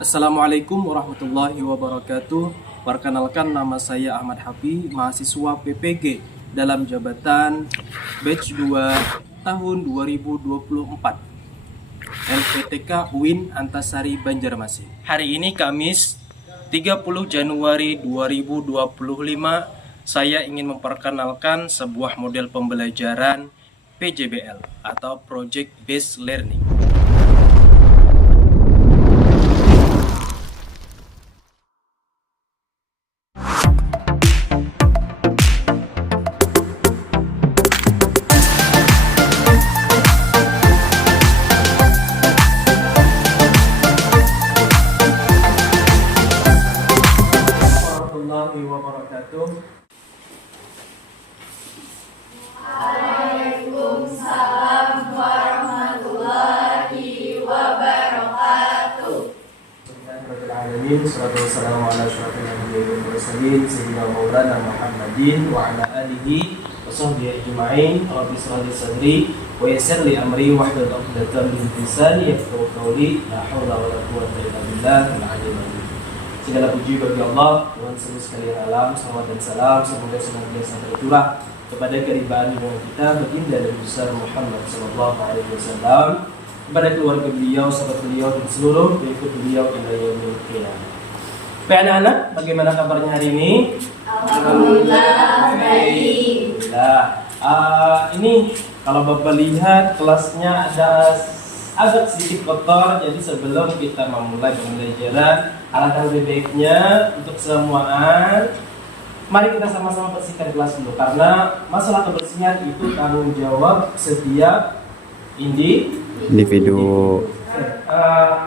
Assalamualaikum warahmatullahi wabarakatuh. Perkenalkan, nama saya Ahmad Hafi, mahasiswa PPG dalam jabatan batch 2 tahun 2024 LPTK UIN Antasari Banjarmasin. Hari ini Kamis 30 Januari 2025, saya ingin memperkenalkan sebuah model pembelajaran PJBL atau Project Based Learning. Warahmatullahi wabarakatuh. Waalaikumsalam warahmatullahi wabarakatuh. Bismillahirrahmanirrahim. Wassalamu ala asyrafil anbiya'i wal mursalin sayyidina maulana Muhammadin wa ala alihi wa sahbihi ajma'in. Rabbi shrah li sadri wa yassir li amri wahlul 'uqdatam min lisani yafqahu qawli. La haula wa la quwwata illa billahil aliyyil azim. Segala puji bagi Allah, Tuhan seluruh sekalian alam. Salawat dan salam semoga senantiasa tercurah kepada keribaan junjungan kita baginda dan besar Muhammad sallallahu alaihi wasallam, kepada keluarga beliau, sahabat beliau dan seluruh pengikut beliau hingga yaumil qiyamah. Baik anak-anak, bagaimana kabarnya hari ini? Alhamdulillah baik. Ini kalau Bapak lihat kelasnya ada agak sedikit kotor, jadi sebelum kita memulai pembelajaran, alangkah lebih baiknya untuk semuaan, mari kita sama-sama bersihkan kelas dulu, karena masalah kebersihan itu tanggung jawab setiap individu.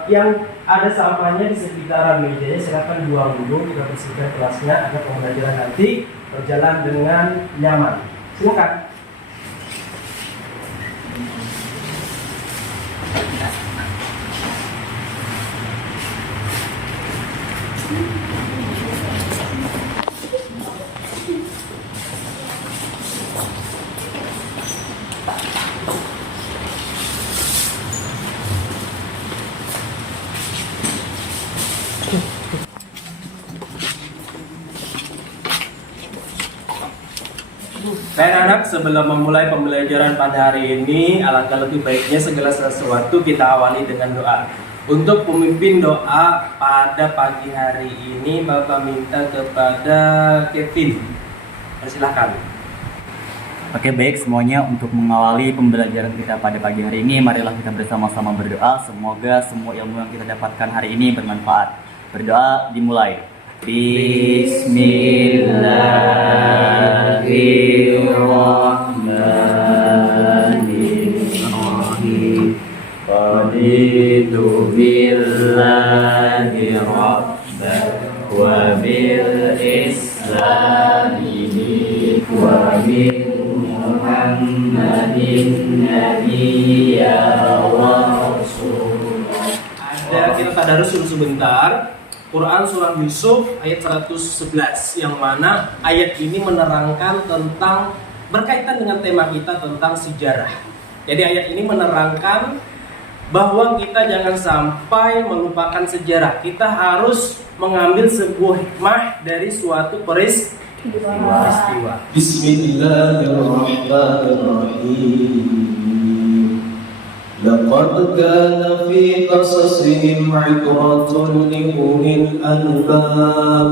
Yang ada sampahnya di sekitaran mejanya silakan buang dulu, kita bersihkan kelasnya agar pembelajaran nanti berjalan dengan nyaman. Silakan. Baik anak, sebelum memulai pembelajaran pada hari ini, alangkah lebih baiknya segala sesuatu kita awali dengan doa. Untuk pemimpin doa pada pagi hari ini, Bapak minta kepada Kevin. Persilahkan. Oke, baik semuanya, untuk mengawali pembelajaran kita pada pagi hari ini, marilah kita bersama-sama berdoa. Semoga semua ilmu yang kita dapatkan hari ini bermanfaat. Berdoa dimulai. Bismillahirrahmanirrahim. Raditu billahi rabban wa bil islami wa bi Muhammadin nabiyya wa rasulah. Kita tadarus dulu sebentar. Quran surah Yusuf ayat 111, yang mana ayat ini menerangkan tentang, berkaitan dengan tema kita tentang sejarah. Jadi ayat ini menerangkan bahwa kita jangan sampai melupakan sejarah. Kita harus mengambil sebuah hikmah dari suatu peristiwa. Bismillahirrahmanirrahim. لقد كان في قصصهم عبرة لأولي الألباب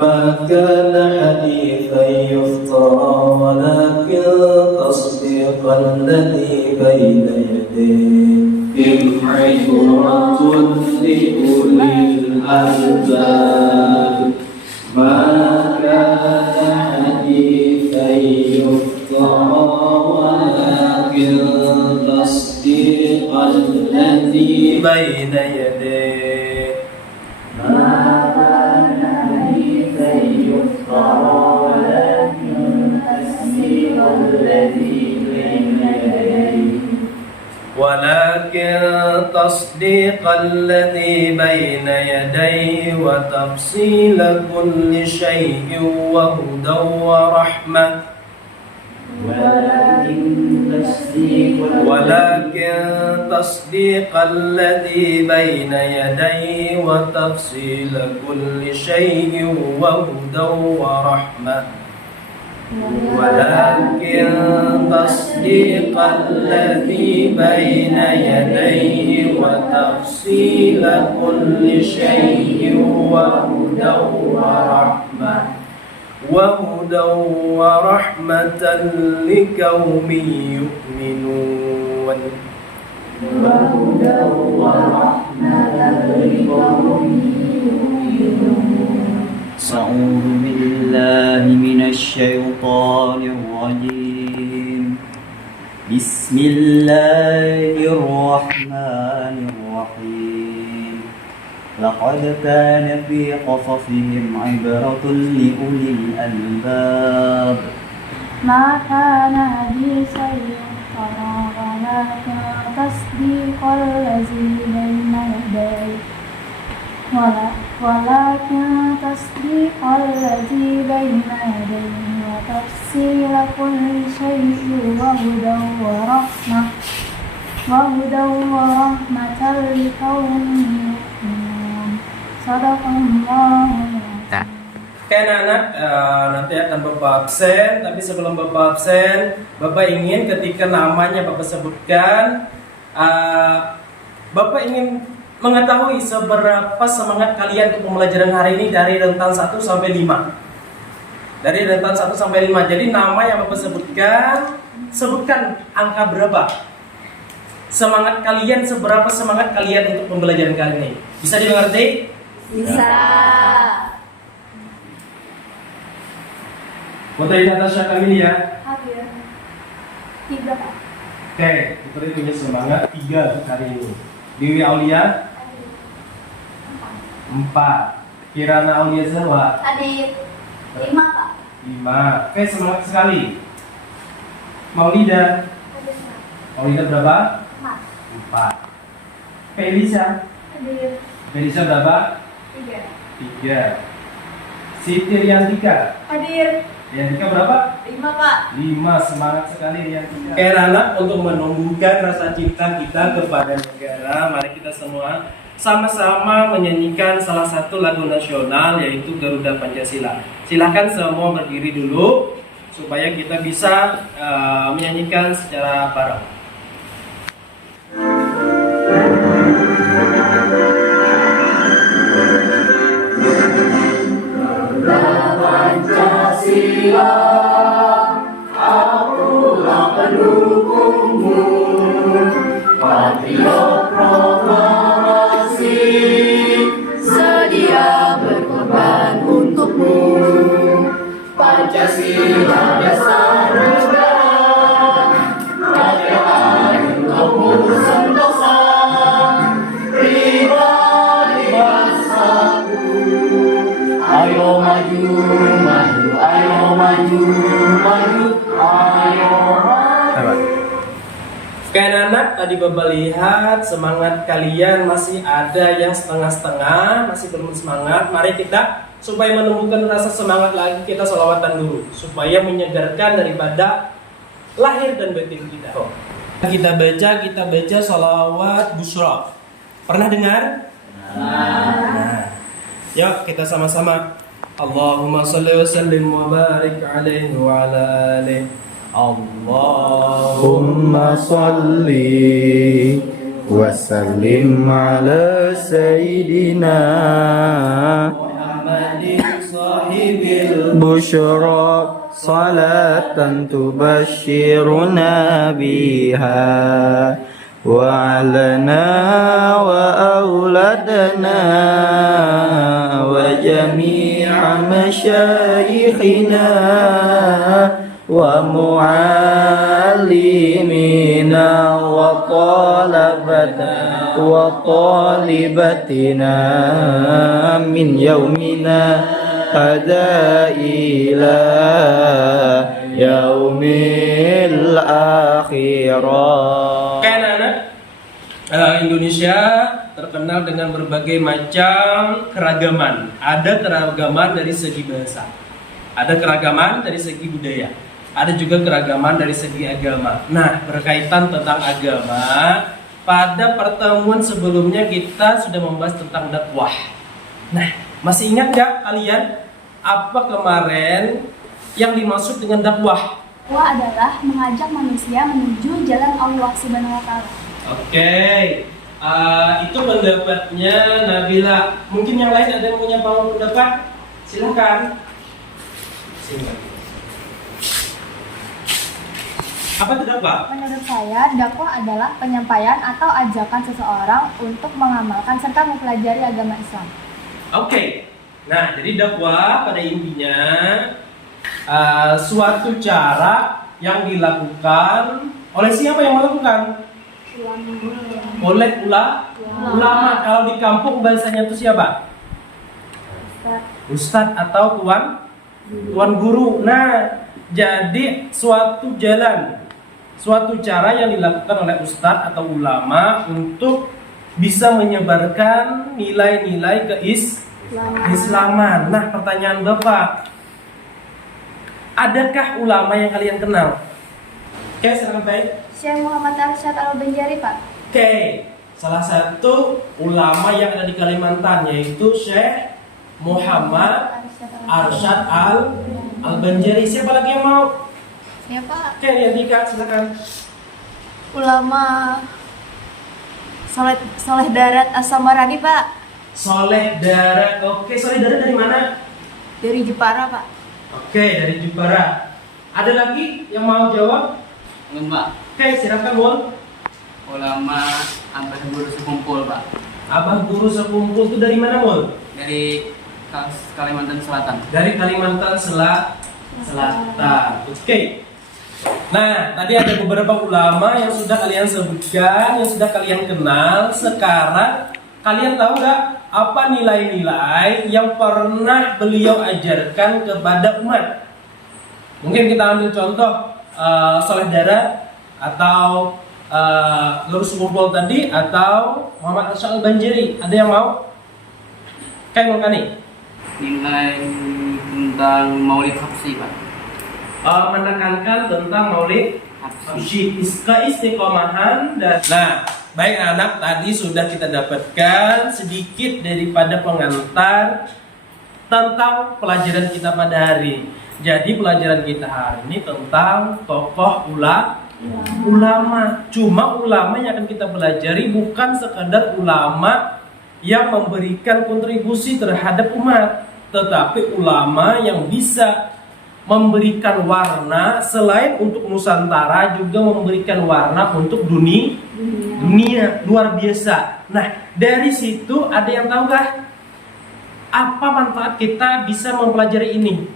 ما كان حديثا يفترى ولكن تصديق الذي بين يديه عبرة لأولي الألباب ما كان حديثا يفترى ولكن تصديق الذي بين يديه ما كان حديثا يفترى ولكن تصديق الذي بين يديه ولكن تصديق الذي بين يديه وتفصيل كل شيء وهدى ورحمة ولكن تصديق ولكن تصديق الذي بين يديه وتفصيل كل شيء وهدى ورحمة ولكن تصديق الذي بين يديه وتفصيل كل شيء وهدى ورحمة لقوم يؤمنون. أعوذ بالله من الشيطان الرجيم. بسم الله الرحمن الرحيم. لقد كان في قصصهم عبرة لأولي الألباب. ما كان حديثا يفترى ولكن تصديق الذي بين يديه وتفصيل كل شيء وهدى ورحمة لقوم يؤمنون. صدق الله العظيم. Oke anak-anak, nanti akan Bapak absen. Tapi sebelum Bapak absen, Bapak ingin ketika namanya Bapak sebutkan, Bapak ingin mengetahui seberapa semangat kalian untuk pembelajaran hari ini dari rentan 1 sampai 5. Dari rentan 1 sampai 5. Jadi nama yang Bapak sebutkan angka berapa. Semangat kalian, seberapa semangat kalian untuk pembelajaran kali ini. Bisa dimengerti? Bisa. Putri Natasha Kamilia. Hadir 3 Pak. Oke, Putri punya semangat 3 untuk hari ini. Dewi Aulia 4. Kirana Aulia Zawa Hadir 5 Pak. 5. Oke, semangat sekali. Maulida berapa? 4. Felisa berapa? 3. Siti Riantika Hadir Riantika berapa? 5 Pak. 5. Semangat sekali Riantika. Oke anak, untuk menumbuhkan rasa cinta kita kepada negara, mari kita semua sama-sama menyanyikan salah satu lagu nasional, yaitu Garuda Pancasila. Silahkan semua berdiri dulu supaya kita bisa menyanyikan secara bareng. Sedia berkorban untukmu. Pancasila dasar negara, kerajaan untukmu sentosa. Pribadi bangsaku, ayo maju, maju, ayo maju, maju, ayo maju. Oke anak-anak, tadi Bapak lihat semangat kalian masih ada yang setengah-setengah, masih belum semangat. Mari kita, supaya menumbuhkan rasa semangat lagi, kita sholawatan dulu supaya menyegarkan daripada lahir dan batin kita. Kita baca sholawat Bushra. Pernah dengar? Nah. Yuk kita sama-sama. Allahumma sholli wa sallim wa barik alaihi wa ala alihi. Allahumma salli wa sallim ala sayyidina Muhammadin sahibil bushra salatan tubashiruna biha wa alana wa auladana wa jami'a masyayikhina wa mu'allimina wa talibatina min yaumina hada ila yaumil akhirah. Kan anak, Indonesia terkenal dengan berbagai macam keragaman. Ada keragaman dari segi bahasa, ada keragaman dari segi budaya. ada juga keragaman dari segi agama. Nah, berkaitan tentang agama, pada pertemuan sebelumnya kita sudah membahas tentang dakwah. Nah, masih ingat nggak kalian apa kemarin yang dimaksud dengan dakwah? Dakwah adalah mengajak manusia menuju jalan Allah Subhanahu wa taala. Oke, itu pendapatnya Nabila. Mungkin yang lain ada yang punya pendapat? Silakan. Apa itu dakwah? Menurut saya, dakwah adalah penyampaian atau ajakan seseorang untuk mengamalkan serta mempelajari agama Islam. Oke, nah jadi dakwah pada intinya suatu cara yang dilakukan oleh siapa yang melakukan? Oleh ulama. Kalau di kampung bahasanya itu siapa? Ustadz atau tuan guru. Nah, jadi suatu jalan, suatu cara yang dilakukan oleh ustadz atau ulama untuk bisa menyebarkan nilai-nilai keislaman. Nah, pertanyaan Bapak, adakah ulama yang kalian kenal? Oke, silakan Pak. Syekh Muhammad Arsyad Al-Banjari, Pak. Oke, salah satu ulama yang ada di Kalimantan yaitu Syekh Muhammad Arsyad Al-Banjari. Siapa lagi yang mau? Siapa? Oke, ya Dika, silakan. Ulama Soleh Darat As-Samarani, Pak. Soleh Darat. Oke, Soleh Darat dari mana? Dari Jepara, Pak. Oke, dari Jepara. Ada lagi yang mau jawab? Mbak, Oke, silakan Mul. ulama Abah Guru Sekumpul, Pak. Abah Guru Sekumpul itu dari mana Mul? Dari Kalimantan Selatan. Dari Kalimantan Selatan. Oke. Nah, tadi ada beberapa ulama yang sudah kalian sebutkan, yang sudah kalian kenal. Sekarang kalian tahu nggak apa nilai-nilai yang pernah beliau ajarkan kepada umat? Mungkin kita ambil contoh Soleh Darat atau Guru Sekumpul tadi atau Muhammad Arsyad Al-Banjari. Ada yang mau? Kayak mau nih? Nilai tentang Maulid Habsyi, Pak. Menekankan tentang Maulid Habsyi, keistiqomahan dan nah, baik anak, tadi sudah kita dapatkan sedikit daripada pengantar tentang pelajaran kita pada hari. Jadi pelajaran kita hari ini tentang tokoh ulama. Cuma ulama yang akan kita pelajari bukan sekadar ulama yang memberikan kontribusi terhadap umat, tetapi ulama yang bisa memberikan warna selain untuk Nusantara, juga memberikan warna untuk dunia. Luar biasa. Nah, dari situ ada yang tahu kah apa manfaat kita bisa mempelajari ini?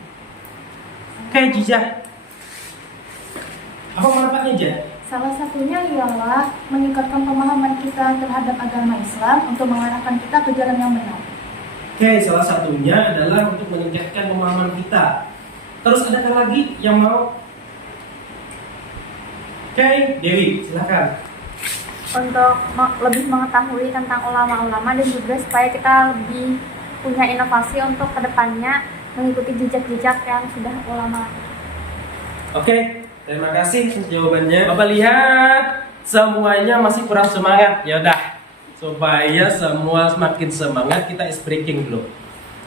Kayak Jijah, apa manfaatnya Jah? Salah satunya ialah meningkatkan pemahaman kita terhadap agama Islam untuk mengarahkan kita ke jalan yang benar. Oke, salah satunya adalah untuk meningkatkan pemahaman kita. Terus adakah lagi yang mau? Oke, Dewi, silakan. Untuk lebih mengetahui tentang ulama-ulama dan juga supaya kita lebih punya inovasi untuk kedepannya mengikuti jejak-jejak yang sudah ulama. Oke, terima kasih jawabannya. Bapak lihat semuanya masih kurang semangat. Ya udah, supaya semua semakin semangat kita ice breaking dulu.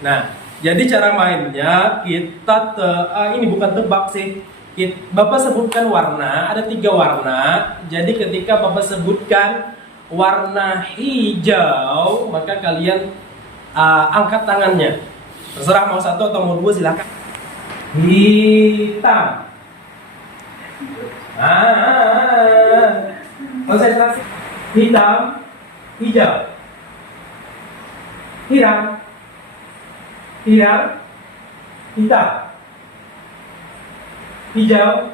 Nah, jadi cara mainnya kita ini bukan tebak sih. Bapak sebutkan warna, ada 3 warna. Jadi ketika Bapak sebutkan warna hijau, maka kalian angkat tangannya. Terserah mau 1 atau mau 2, silakan. Hitam. Konsentrasi. Hitam, hijau. Hitam, hitam, hitam. Hijau,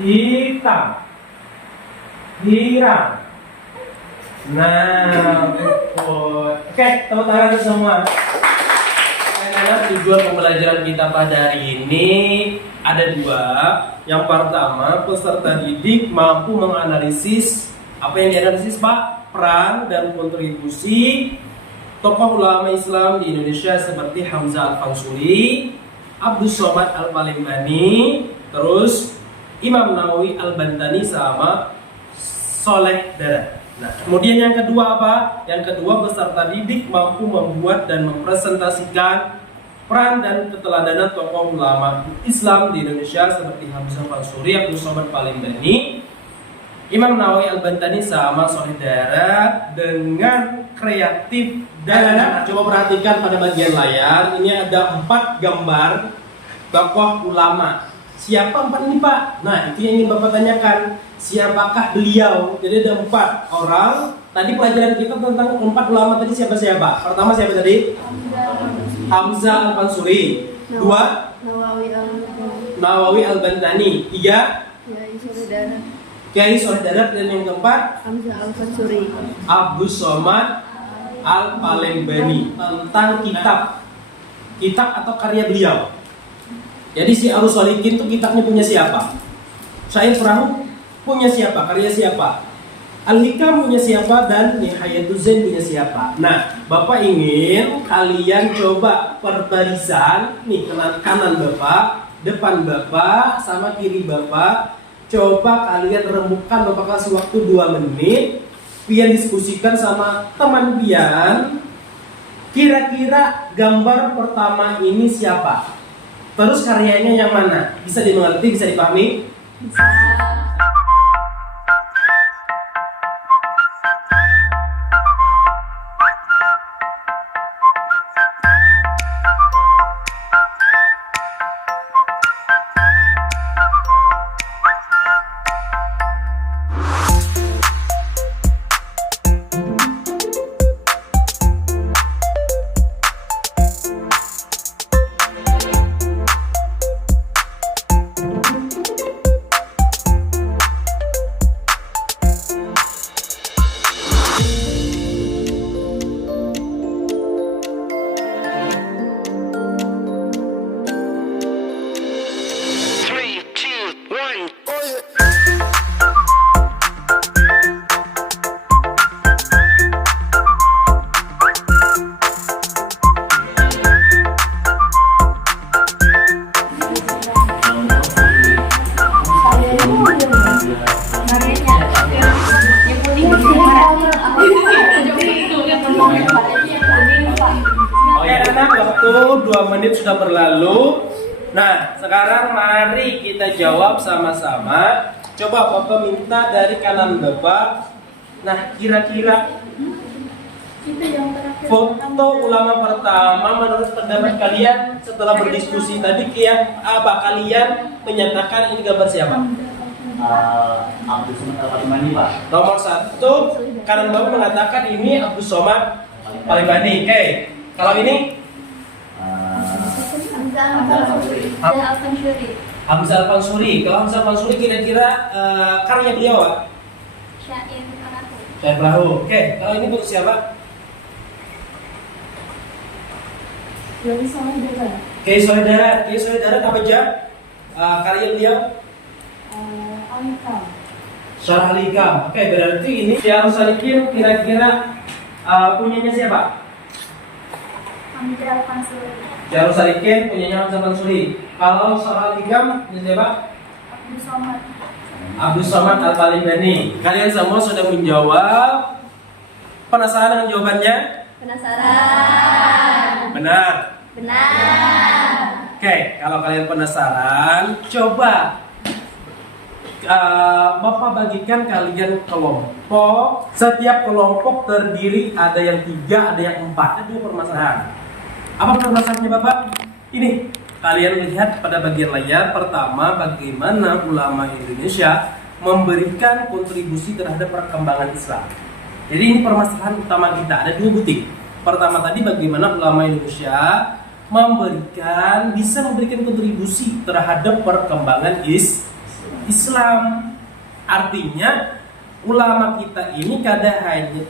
hitam, hitam. Nah, oke, tepuk tangan semua. Tujuan pembelajaran kita pada hari ini ada 2. Yang pertama, peserta didik mampu menganalisis apa yang dianalisis Pak, peran dan kontribusi tokoh ulama Islam di Indonesia seperti Hamzah Al-Fansuri, Abdus Somad Al-Palembani, terus Imam Nawawi Al-Bantani sama Soleh Darat. Nah, kemudian yang kedua apa? Yang kedua, peserta didik mampu membuat dan mempresentasikan peran dan keteladanan tokoh ulama Islam di Indonesia seperti Hamzah Fansuri, Abdus Somad Palembani, Imam Nawawi Al-Bantani sama Soleh Darat dengan kreatif dan coba perhatikan pada bagian layar ini ada 4 gambar tokoh ulama. Siapa 4 ini Pak? Nah itu yang ingin Bapak tanyakan, siapakah beliau? Jadi ada 4 orang. Tadi pelajaran kita tentang 4 ulama tadi siapa-siapa? Pertama siapa tadi? Hamzah Al-Fansuri. 2 Nawawi Al-Bantani. 3 Kiai Soleh Darat. Dan yang keempat Hamzah Al-Fansuri. Abdus Somad Al-Palembani, tentang kitab atau karya beliau. Jadi si Arus Solikin itu kitabnya punya siapa? Syair Perahu punya siapa? Karya siapa? Al-Hikam punya siapa? Dan Nihayatul Zain punya siapa? Nah, Bapak ingin kalian coba perbarisan nih, kanan Bapak, depan Bapak, sama kiri Bapak. Coba kalian rembukan, Bapak kasih waktu 2 menit. Pian diskusikan sama teman pian. Kira-kira gambar pertama ini siapa? Terus karyanya yang mana? Bisa dimengerti, bisa dipahami? Bisa. Waktu 2 menit sudah berlalu. Nah, sekarang mari kita jawab sama-sama. Coba Bapak minta dari kanan Bapak. Nah, kira-kira foto ulama pertama menurut pendapat kalian setelah berdiskusi tadi, apa kalian menyatakan ini gambar siapa? Abdus Somad Al-Palembani Pak. Nomor 1, kanan Bapak mengatakan ini Abdus Somad Palembani. Oke, kalau ini Hamzah Al-Fansuri. Kalau Hamzah Al-Fansuri kira-kira karya beliau? Syair Perahu. Oke, kalau ini buat siapa? Kiai Soleh Darat. Kiai Soleh Darat apa aja? Karya beliau? Syarah Al-Hikam. Oke, berarti ini Syarah Salikin kira-kira punyanya siapa? Hamzah Al-Fansuri. Syarah Salikin punyanya Hamzah Al-Fansuri. Kalau Syarah Al-Hikam punya siapa? Abdus Somad. Abdus Somad Al-Palembani. Kalian semua sudah menjawab. Penasaran dengan jawabannya? Penasaran? Benar. Benar. Oke, kalau kalian penasaran, coba Bapak bagikan kalian kelompok. Setiap kelompok terdiri ada yang 3, ada yang 4. Ada 2 permasalahan. Apa permasalahannya Bapak? Ini kalian lihat pada bagian layar. Pertama, bagaimana ulama Indonesia memberikan kontribusi terhadap perkembangan Islam. Jadi ini permasalahan utama kita. Ada 2 butir. Pertama tadi bagaimana ulama Indonesia bisa memberikan kontribusi terhadap perkembangan Islam. Artinya ulama kita ini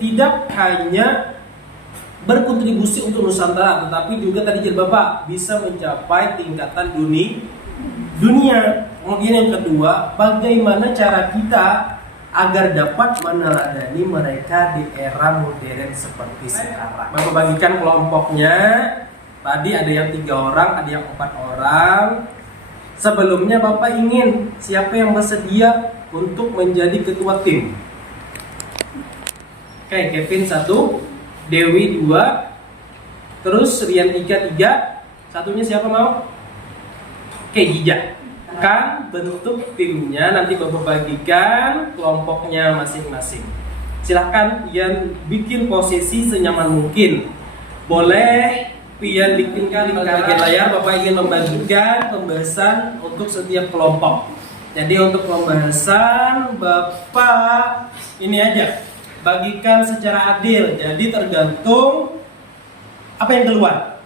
tidak hanya berkontribusi untuk Nusantara, tetapi juga tadi Bapak bisa mencapai tingkatan dunia. Kemudian yang kedua, bagaimana cara kita agar dapat meneladani mereka di era modern seperti sekarang. Bapak bagikan kelompoknya. Tadi ada yang 3 orang, ada yang 4 orang. Sebelumnya Bapak ingin siapa yang bersedia untuk menjadi ketua tim? Oke, Kevin 1, Dewi 2, terus Rian 3, satunya siapa mau? Oke, Gija. Kan bentuk timnya nanti Bapak bagikan kelompoknya masing-masing. Silahkan Pian bikin posisi senyaman mungkin. Boleh Pian bikinkan di bagian layar Bapak ingin membagikan pembahasan untuk setiap kelompok. Jadi untuk pembahasan Bapak ini aja, bagikan secara adil. Jadi tergantung apa yang keluar.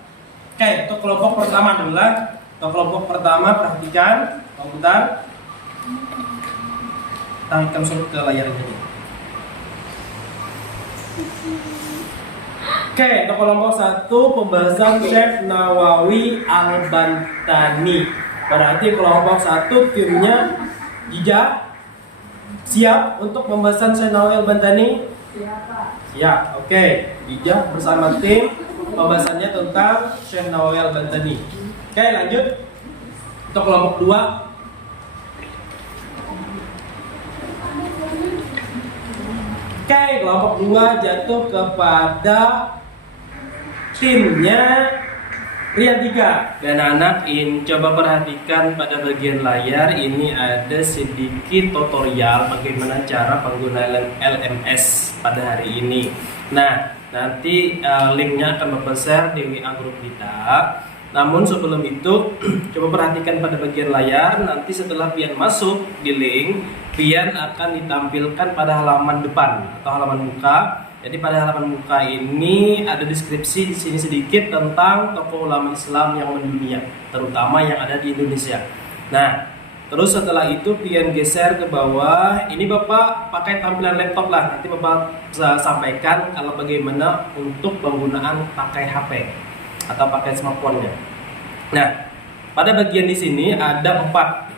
Oke, untuk kelompok pertama adalah kelompok pertama, perhatikan komputer, tampilkan surut ke layar ini. Oke, untuk kelompok 1 pembahasan Syekh Nawawi Al-Bantani. Berarti kelompok 1 timnya Gija siap untuk pembahasan Syekh Nawawi Al-Bantani? Siap. Oke, Gija bersama tim pembahasannya tentang Syekh Nawawi Al-Bantani. Oke, lanjut. Untuk kelompok 2. Oke, kelompok 2 jatuh kepada timnya Rian 3. Dan anak coba perhatikan pada bagian layar ini ada sedikit tutorial bagaimana cara penggunaan LMS pada hari ini. Nah, nanti linknya akan Bapak share di WA grup kita. Namun sebelum itu coba perhatikan pada bagian layar. Nanti setelah Pian masuk di link, Pian akan ditampilkan pada halaman depan atau halaman muka. Jadi pada halaman muka ini ada deskripsi di sini sedikit tentang tokoh ulama Islam yang mendunia, terutama yang ada di Indonesia. Nah, terus setelah itu Pian geser ke bawah. Ini Bapak pakai tampilan laptop lah. Nanti Bapak bisa sampaikan kalau bagaimana untuk penggunaan pakai HP atau pakai smartphone-nya. Nah, pada bagian di sini ada 4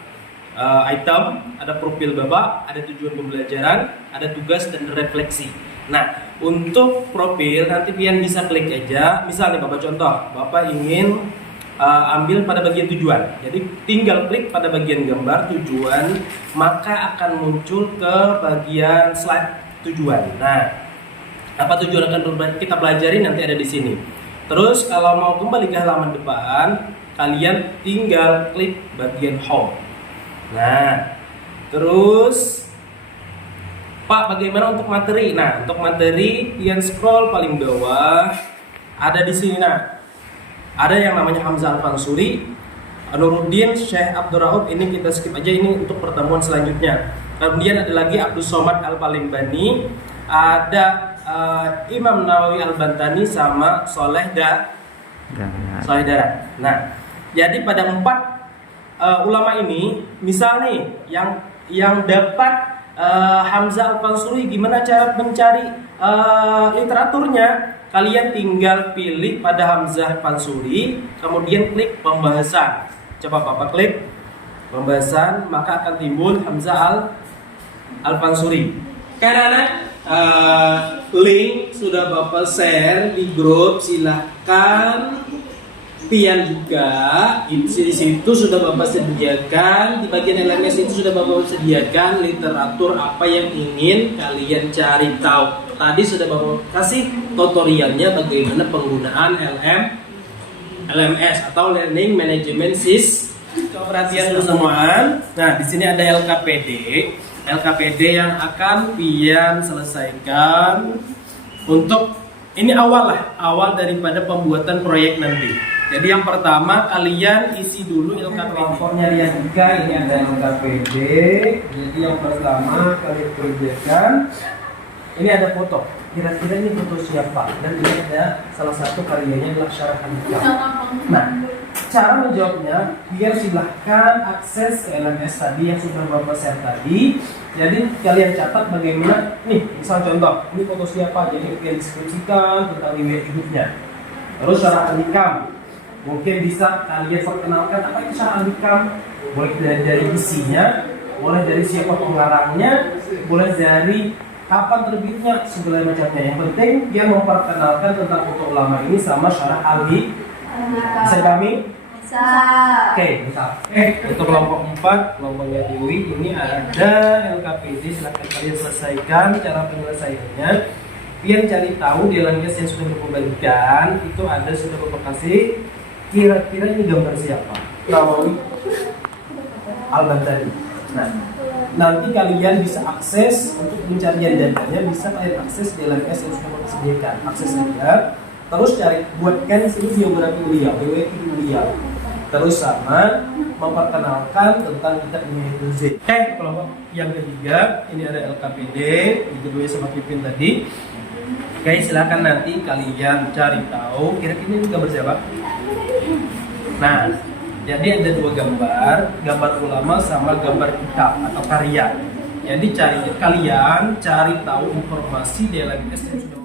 item, ada profil Bapak, ada tujuan pembelajaran, ada tugas dan refleksi. Nah, untuk profil nanti Pian bisa klik aja. Misalnya Bapak contoh, Bapak ingin ambil pada bagian tujuan. Jadi tinggal klik pada bagian gambar tujuan, maka akan muncul ke bagian slide tujuan. Nah, apa tujuan akan kita pelajari nanti ada di sini. Terus kalau mau kembali ke halaman depan, kalian tinggal klik bagian home. Nah, terus Pak, bagaimana untuk materi? Nah, untuk materi Pian scroll paling bawah, ada di sini. Nah, ada yang namanya Hamzah Al-Fansuri, Nuruddin, Syekh Abdul Rauf. Ini kita skip aja, ini untuk pertemuan selanjutnya. Kemudian ada lagi Abdul Somad Al-Palimbani, ada Imam Nawawi Al-Bantani sama Soleh Darat. Nah, jadi pada 4 ulama ini, misal nih yang dapat Hamzah Al-Fansuri, gimana cara mencari literaturnya? Kalian tinggal pilih pada Hamzah Al-Fansuri, kemudian klik pembahasan. Coba Bapak klik pembahasan, maka akan timbul Hamzah Al-Fansuri. Karena link sudah Bapak share di grup, silahkan Pian juga di situ sudah Bapak sediakan. Di bagian LMS itu sudah Bapak sediakan literatur apa yang ingin kalian cari tahu. Tadi sudah Bapak kasih tutorialnya bagaimana penggunaan LMS atau Learning Management System. Perhatian dulu semua. Nah, di sini ada LKPD yang akan Pian selesaikan untuk ini awal daripada pembuatan proyek nanti. Jadi yang pertama kalian isi dulu kelompoknya Rian 3, ini ada LKPD. Jadi yang pertama kalian kerjakan, ini ada foto. Kira-kira ini foto siapa? Dan ini ada salah satu karyanya adalah Syarah Al-Hikam. Nah, cara menjawabnya biar silahkan akses ke LMS tadi yang sudah Bapak share tadi. Jadi kalian catat bagaimana nih, misal contoh, ini foto siapa? Jadi kalian deskripsikan tentang riwayat hidupnya. Terus Syarah Al-Hikam, mungkin bisa kalian perkenalkan apa itu Syarah Al-Hikam. Boleh dari isinya, boleh dari siapa pengarangnya, boleh dari kapan terbitnya, segala macamnya. Yang penting dia memperkenalkan tentang tokoh ulama ini sama Syarah Bisa dipahami? Bisa. Oke, bentar. Untuk kelompok 4, kelompoknya Dewi, ini ada LKPD. Silakan kalian selesaikan cara penyelesaiannya. Biar cari tahu di LMS yang sudah berpembagian itu ada sudah berlokasi. Kira-kira ini gambar siapa? Nawawi Al-Baghdadi. Nah, nanti kalian bisa akses untuk pencarian datanya, bisa kalian akses di LMS yang sudah disediakan. Akses saja. Terus cari, buatkan sini biografi beliau, riwayat beliau. Terus sama memperkenalkan tentang kitab Minhajul Zaid. Kelompok yang ketiga, ini ada LKPD, diketuai sama Pipin tadi. Oke, silakan nanti kalian cari tahu kira-kira ini gambar siapa? Nah, jadi ada dua gambar ulama sama gambar kitab atau karya. Jadi kalian cari tahu informasi di LMS yang sudah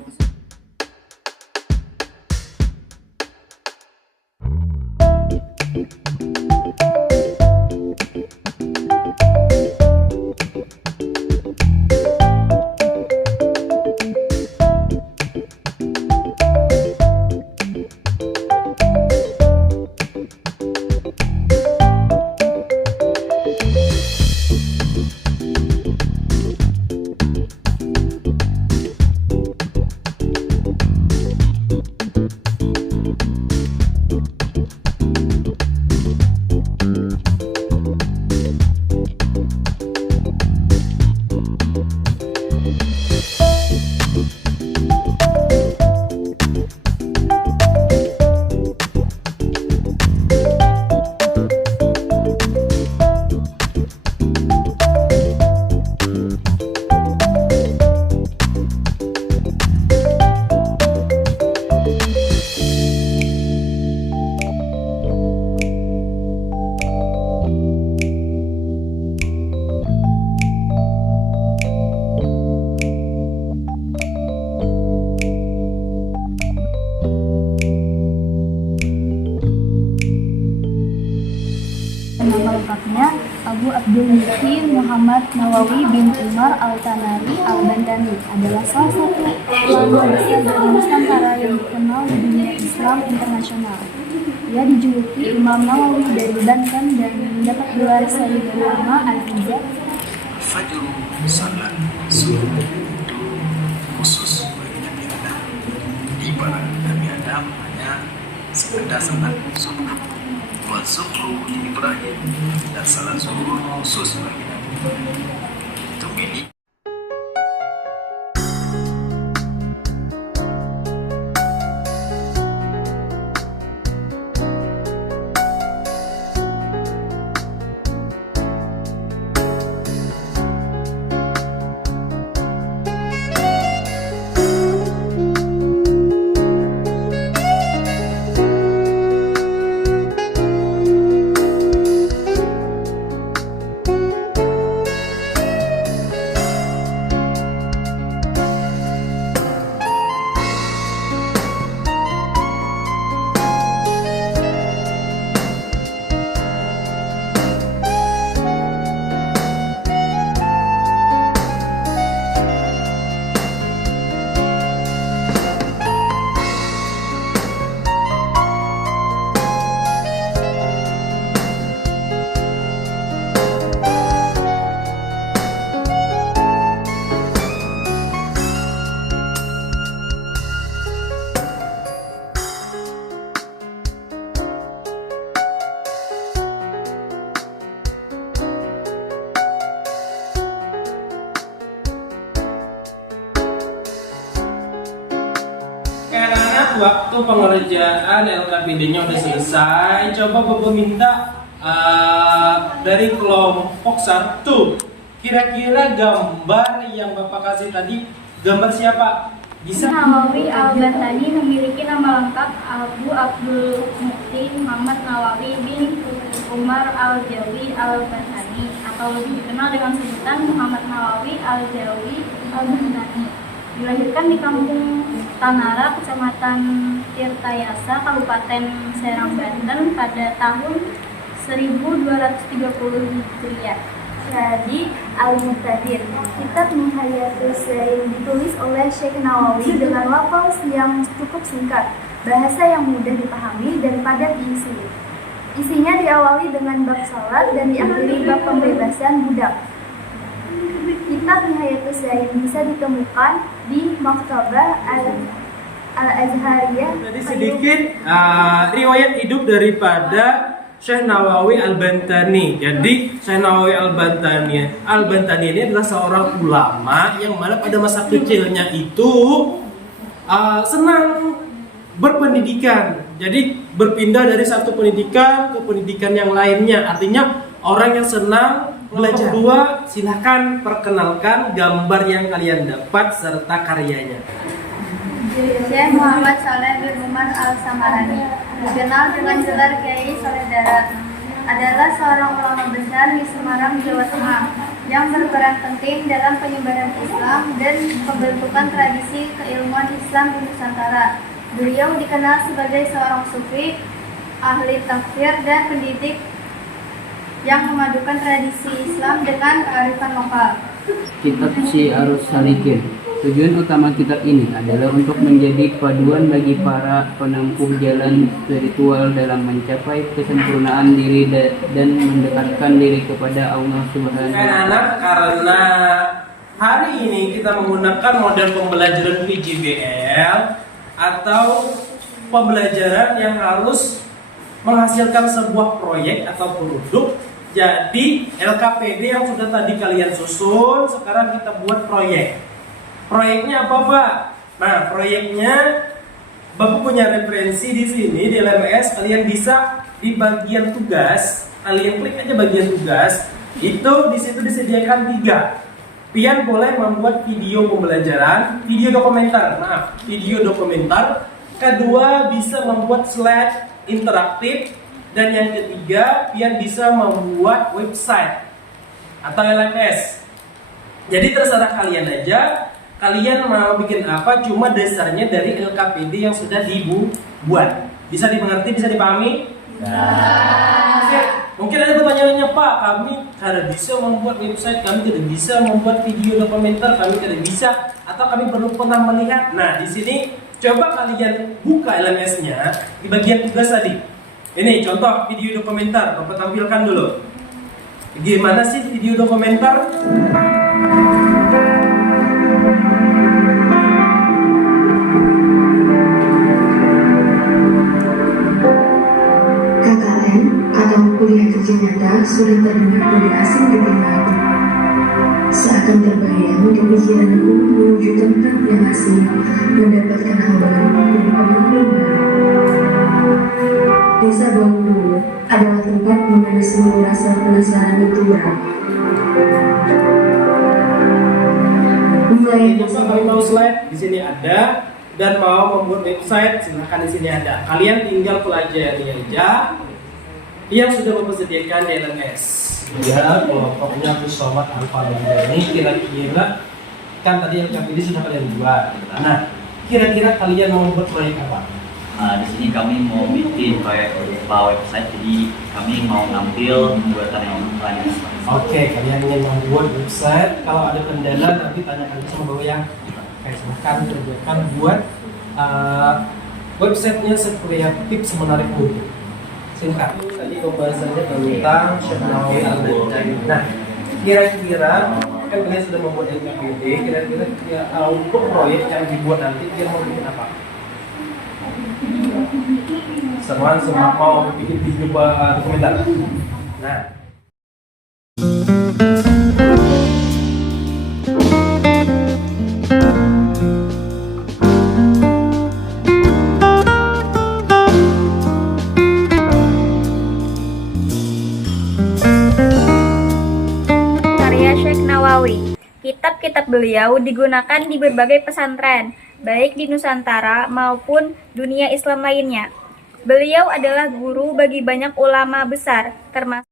lengkapnya Abu Abdul Muhyi Muhammad Nawawi bin Umar Al-Tanari Al-Bandani adalah salah satu ulama besar dari Nusantara yang dikenal di dunia Islam internasional. Ia dijuluki Imam Nawawi dari Banten dan mendapat gelar Sayyidul Ulama Al-Hijaz. Fajr salat subuh itu khusus bagi Nabi Adam. Di mana Nabi Adam hanya sekedar salat subuh. Wal zuhru Ibrahim dan salat zuhur khusus bagi Nabi Ibrahim. Itu milik waktu pengerjaan LKPD-nya udah selesai. Coba Bobo minta dari kelompok 1. Kira-kira gambar yang Bapak kasih tadi gambar siapa? Bisa? Nawawi Al-Bandani memiliki nama lengkap Abu Abdul Muhyi Muhammad Nawawi bin Umar Al-Jawi Al-Bandani atau lebih dikenal dengan sebutan Muhammad Nawawi Al-Jawi Al-Bandani. Dilahirkan di Kampung Tanara, Kecamatan Tirtayasa, Kabupaten Serang, Banten pada tahun 1230 Hijriah. Jadi Al-Muqtadir, kitab Minhajul Zaid ditulis oleh Syekh Nawawi dengan lafaz yang cukup singkat. bahasa yang mudah dipahami dan padat diisi. Isinya diawali dengan bab salat dan diakhiri bab pembebasan budak. Kitab Nihayatus Zain bisa ditemukan di Maktabah Al-Azhariyah. Jadi sedikit riwayat hidup daripada Syekh Nawawi Al-Bantani. Jadi Syekh Nawawi Al-Bantani ini adalah seorang ulama yang mana pada masa kecilnya itu senang berpendidikan. Jadi berpindah dari satu pendidikan ke pendidikan yang lainnya. Artinya orang yang senang belajar. Kedua, silahkan perkenalkan gambar yang kalian dapat serta karyanya. Syekh Muhammad Saleh bin Umar Al-Samarani, dikenal dengan gelar Kiai Saleh Darat, adalah seorang ulama besar di Semarang, Jawa Tengah yang berperan penting dalam penyebaran Islam dan pembentukan tradisi keilmuan Islam di Nusantara. Beliau dikenal sebagai seorang sufi, ahli tafsir dan pendidik yang memadukan tradisi Islam dengan kearifan lokal. Kitab Syiarus Salikin. Tujuan utama kitab ini adalah untuk menjadi paduan bagi para penempuh jalan spiritual dalam mencapai kesempurnaan diri dan mendekatkan diri kepada Allah Subhanahu wa Ta'ala. Karena hari ini kita menggunakan model pembelajaran PJBL atau pembelajaran yang harus menghasilkan sebuah proyek atau produk. Jadi LKPD yang sudah tadi kalian susun, sekarang kita buat proyek. Proyeknya apa, Pak? Nah, proyeknya Bapak punya referensi di sini di LMS. Kalian bisa di bagian tugas, kalian klik aja bagian tugas. Itu di situ disediakan 3. Pian boleh membuat video pembelajaran, video dokumenter. Nah, video dokumenter. Kedua, bisa membuat slide interaktif. Dan yang ketiga, Pian bisa membuat website atau LMS. Jadi terserah kalian aja. Kalian mau bikin apa, cuma dasarnya dari LKPD yang sudah dibuat. Bisa dimengerti, bisa dipahami? Mungkin ada pertanyaannya, Pak, kami tidak bisa membuat website, kami tidak bisa membuat video dokumenter, kami tidak bisa, atau kami belum pernah melihat. Nah, di sini coba kalian buka LMS-nya di bagian tugas tadi. Ini contoh video dokumenter, Bapak tampilkan dulu. Gimana sih video dokumenter? Kuliah kerja nyata sulit terdengar dari asing di telingaku. Seakan terbayang di pikiranku menuju tempat yang asing, mendapatkan hal baru dari pengalaman. Desa Bawang adalah tempat di mana semua rasa penasaran itu berada. Jadi kalian mau slide di sini ada, dan mau membuat website silahkan di sini ada. Kalian tinggal pelajari aja yang sudah mempersediakan di LMS. Ya, kelompoknya Abdus Somad Al-Fadhili ini kira-kira kan tadi LKPD sudah kalian buat. Nah, kira-kira kalian mau membuat proyek apa? Nah, di sini kami mau bikin proyek berupa website, jadi kami mau nampil pembuatan yang lain. Oke, kalian ingin membuat website. Kalau ada kendala nanti tanyakan sama Bapak ya. Oke, silahkan kerjakan buat websitenya sekreatif semenarik mungkin. Singkat. Tadi pembahasannya tentang Syekh Nawawi Al-Bantani. Nah, kira-kira kan kalian sudah membuat LKPD, kira-kira untuk proyek yang dibuat nanti kira mau bikin apa? Seruan semua mau bikin video dokumenter. Nah, Kitab-kitab beliau digunakan di berbagai pesantren, baik di Nusantara maupun dunia Islam lainnya. Beliau adalah guru bagi banyak ulama besar, termasuk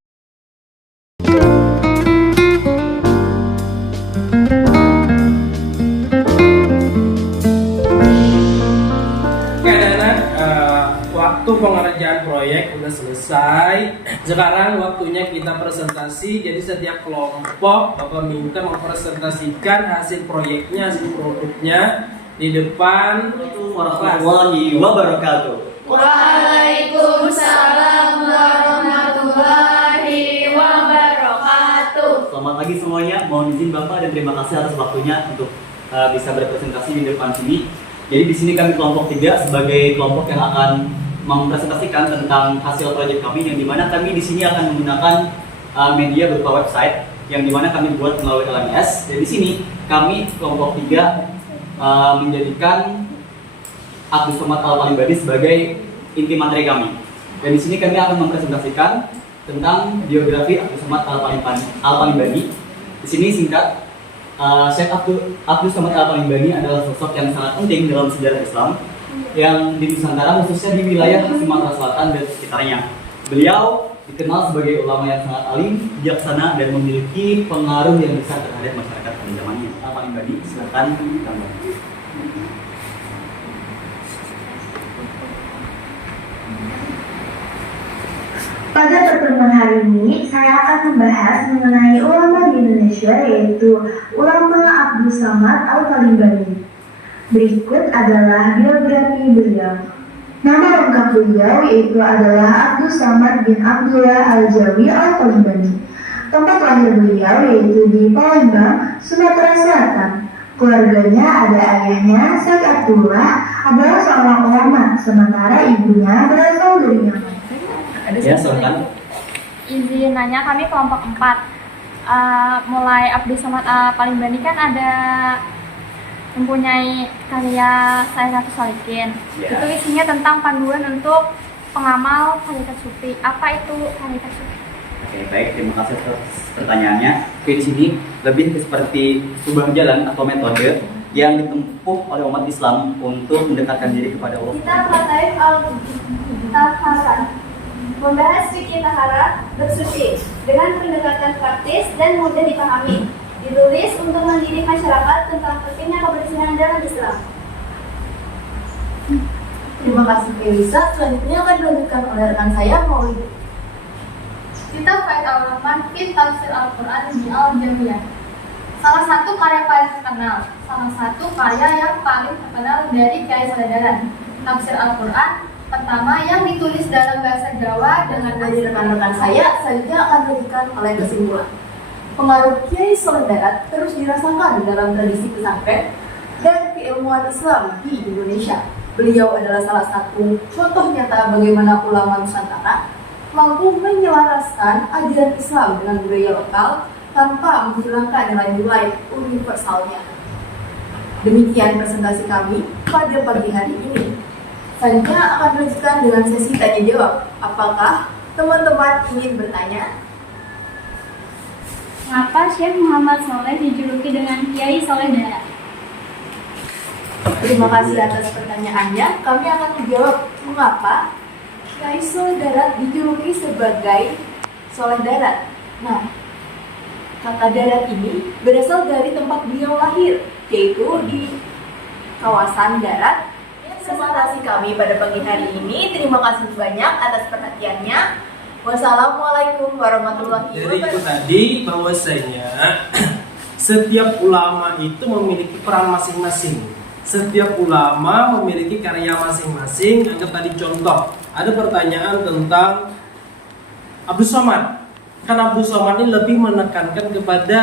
waktu pengerjaan proyek udah selesai. Sekarang waktunya kita presentasi. Jadi setiap kelompok Bapak minta mempresentasikan hasil proyeknya, hasil produknya di depan Warahmatullahi wabarakatuh. Waalaikumsalam warahmatullahi wabarakatuh. Selamat pagi semuanya. Mohon izin Bapak dan terima kasih atas waktunya untuk bisa berpresentasi di depan sini. Jadi di sini kami kelompok 3 sebagai kelompok yang akan mempresentasikan tentang hasil proyek kami, yang dimana kami di sini akan menggunakan media berupa website yang dimana kami buat melalui LMS. Dan di sini kami kelompok 3 menjadikan Abdus Somad Al-Palimbani sebagai inti materi kami. Dan di sini kami akan mempresentasikan tentang biografi Abdus Somad Al-Palimbani. Di sini singkat, Syekh Abdus Somad Al-Palimbani adalah sosok yang sangat penting dalam sejarah Islam yang di Nusantara, khususnya di wilayah Sumatera Selatan dan sekitarnya. Beliau dikenal sebagai ulama yang sangat alim, bijaksana, dan memiliki pengaruh yang besar terhadap masyarakat pada zamannya. Al-Palimbani, silakan ditambah. Pada pertemuan hari ini, saya akan membahas mengenai ulama di Indonesia, yaitu ulama Abdus Somad Al-Palimbani. Berikut adalah biografi beliau. Nama lengkap beliau yaitu adalah Abdus Somad bin Abdullah Al-Jawi Al-Palimbani. Tempat lahir beliau yaitu di Palembang, Sumatera Selatan. Keluarganya ada ayahnya, Syekh Abdullah, adalah seorang ulama, sementara ibunya berasal dari Yaman. Ya, silakan. Izin nanya, kami kelompok 4. Mulai Abdus Somad Al-Palimbani kan ada mempunyai karya Sairatus Salikin. Itu isinya tentang panduan untuk pengamal hakikat sufi. Apa itu hakikat sufi? Oke, baik, terima kasih atas pertanyaannya. Oke, di sini lebih seperti sebuah jalan atau metode yang ditempuh oleh umat Islam untuk mendekatkan diri kepada Allah. Kita Fathaif Al-Hasan membahas fikih tahara bersuci dengan pendekatan praktis dan mudah dipahami. Ditulis untuk mendidik masyarakat tentang pentingnya kebersihan dalam Islam. Terima kasih Elisa. Selanjutnya akan dilanjutkan oleh rekan saya, Maulid. Kitab Faid Al-Rahman Fit Tafsir Al-Quran di Al-Jamiyah. Salah satu karya paling terkenal, salah satu karya yang paling terkenal dari Kiai Saudara. Tafsir Al-Quran pertama yang ditulis dalam bahasa Jawa dengan Dari rekan-rekan saya, selanjutnya akan dilanjutkan oleh kesimpulan. Pengaruh Kiai Saudara terus dirasakan dalam tradisi pesantren dan keilmuan Islam di Indonesia. Beliau adalah salah satu contoh nyata bagaimana ulama Nusantara mampu menyelaraskan ajaran Islam dengan budaya lokal tanpa menghilangkan nilai-nilai universalnya. Demikian presentasi kami pada pagi hari ini. Selanjutnya akan dilanjutkan dengan sesi tanya jawab. Apakah teman-teman ingin bertanya? Mengapa Syekh Muhammad Saleh dijuluki dengan Kiai Saleh Darat? Terima kasih atas pertanyaannya. Kami akan menjawab mengapa Kiai Saleh Darat dijuluki sebagai Saleh Darat. Nah, kata darat ini berasal dari tempat beliau lahir, yaitu di kawasan darat. Presentasi kami pada pagi hari ini. Terima kasih banyak atas perhatiannya. Wassalamualaikum warahmatullahi Jadi itu wabarakatuh. tadi bahwasanya setiap ulama itu memiliki peran masing-masing. Setiap ulama memiliki karya masing-masing. Anggap tadi contoh, ada pertanyaan tentang Abdus Somad. Kan Abdus Somad ini lebih menekankan kepada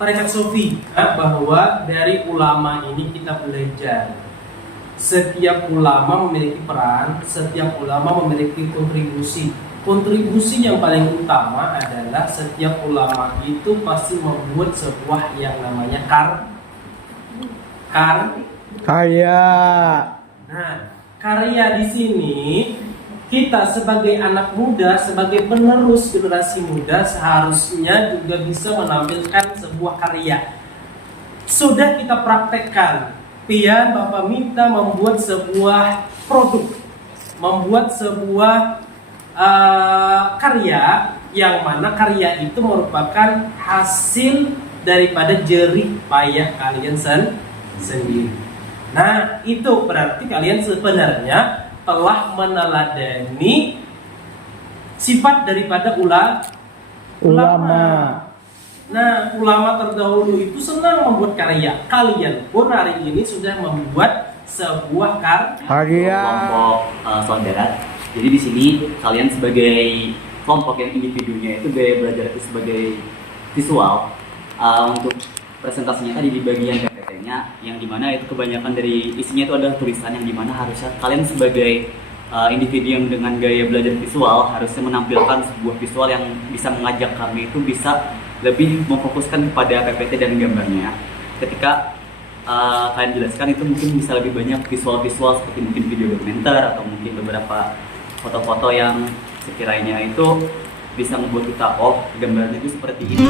tarekat sufi, bahwa dari ulama ini kita belajar. Setiap ulama memiliki peran, setiap ulama memiliki kontribusi. Kontribusi yang paling utama adalah setiap ulama itu pasti membuat sebuah yang namanya Karya. Nah, karya di sini kita sebagai anak muda, sebagai penerus generasi muda seharusnya juga bisa menampilkan sebuah karya. Sudah kita praktekkan. Pian Bapak minta membuat sebuah produk, membuat sebuah karya yang mana karya itu merupakan hasil daripada jerih payah kalian sendiri. Nah, itu berarti kalian sebenarnya telah meneladani sifat daripada ulama. Nah, ulama terdahulu itu senang membuat karya. Kalian pun hari ini sudah membuat sebuah karya. Kelompok saudara. Jadi di sini kalian sebagai kelompok yang individunya itu gaya belajar itu sebagai visual. Untuk presentasinya tadi di bagian PPT-nya, yang dimana itu kebanyakan dari isinya itu adalah tulisan yang dimana harusnya kalian sebagai individu yang dengan gaya belajar visual harusnya menampilkan sebuah visual yang bisa mengajak kami itu bisa lebih memfokuskan kepada PPT dan gambarnya. Ketika kalian jelaskan itu mungkin bisa lebih banyak visual-visual seperti mungkin video dokumenter atau mungkin beberapa foto-foto yang sekiranya itu bisa membuat kita, oh gambarnya itu seperti ini.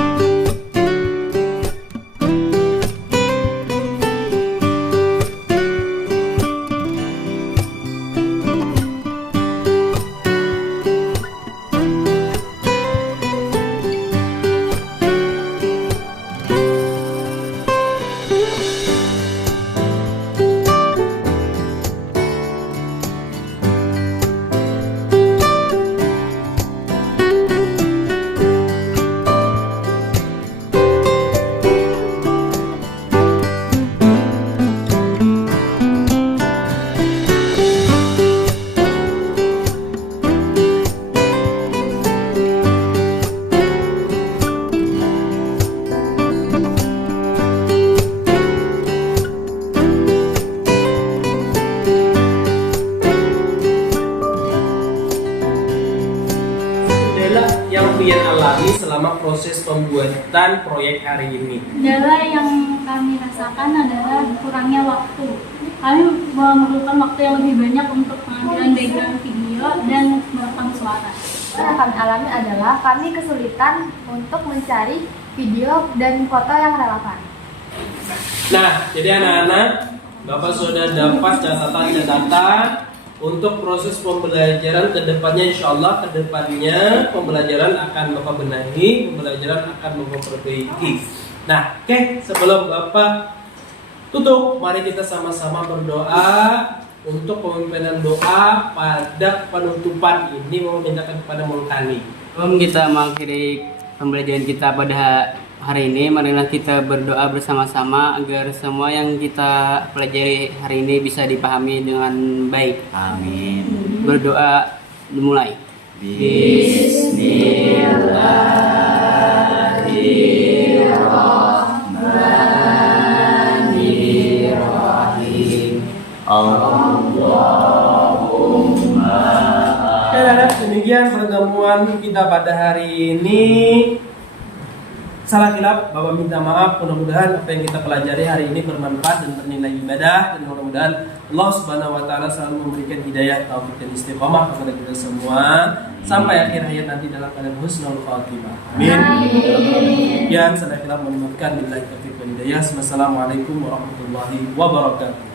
Yang Pian alami selama proses pembuatan proyek hari ini. Kendala yang kami rasakan adalah kurangnya waktu. Kami memerlukan waktu yang lebih banyak untuk pengambilan background video dan merekam suara. Yang kami alami adalah kami kesulitan untuk mencari video dan foto yang relevan. Nah, jadi anak-anak, Bapak sudah dapat catatan-catatan untuk proses pembelajaran kedepannya. Insya Allah kedepannya pembelajaran akan Bapak benahi, pembelajaran akan Bapak perbaiki. Nah, oke, sebelum Bapak tutup, mari kita sama-sama berdoa untuk pemimpinan doa pada penutupan ini. Mau mintakan kepada Mulkani. Sebelum kita mengakhiri pembelajaran kita pada hari ini, marilah kita berdoa bersama-sama agar semua yang kita pelajari hari ini bisa dipahami dengan baik. Amin. Berdoa dimulai. Bismillahirrahmanirrahim. Allahumma. Ya, demikian pertemuan kita pada hari ini. Salah khilaf, Bapak minta maaf. Mudah-mudahan apa yang kita pelajari hari ini bermanfaat dan bernilai ibadah, dan mudah-mudahan Allah Subhanahu wa taala selalu memberikan hidayah, taufik dan istiqomah kepada kita semua sampai akhir hayat nanti dalam keadaan husnul khatimah. Amin. Sekian salah khilaf, mohon maafkan. Billahi taufiq wal hidayah. Wassalamualaikum warahmatullahi wabarakatuh.